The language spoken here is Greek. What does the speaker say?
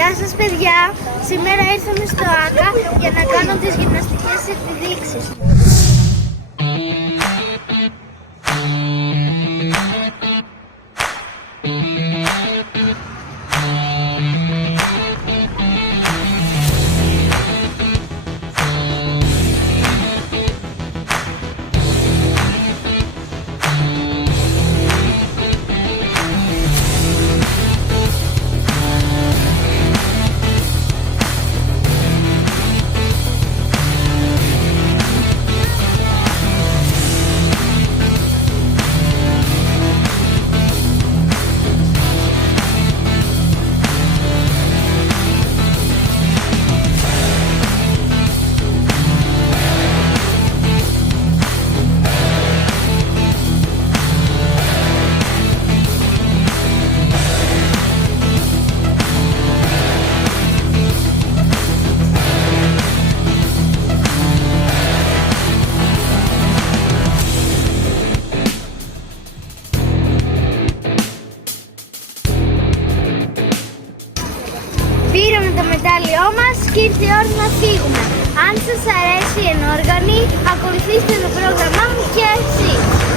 Γεια σας παιδιά, σήμερα ήρθαμε στο ΆΚΑ για να κάνω τις γυμναστικές επιδείξεις μου. Πήραμε το μετάλλιό μας και ήρθε η ώρα να φύγουμε. Αν σας αρέσει η ενόργανη, ακολουθήστε το πρόγραμμά μου και εσείς.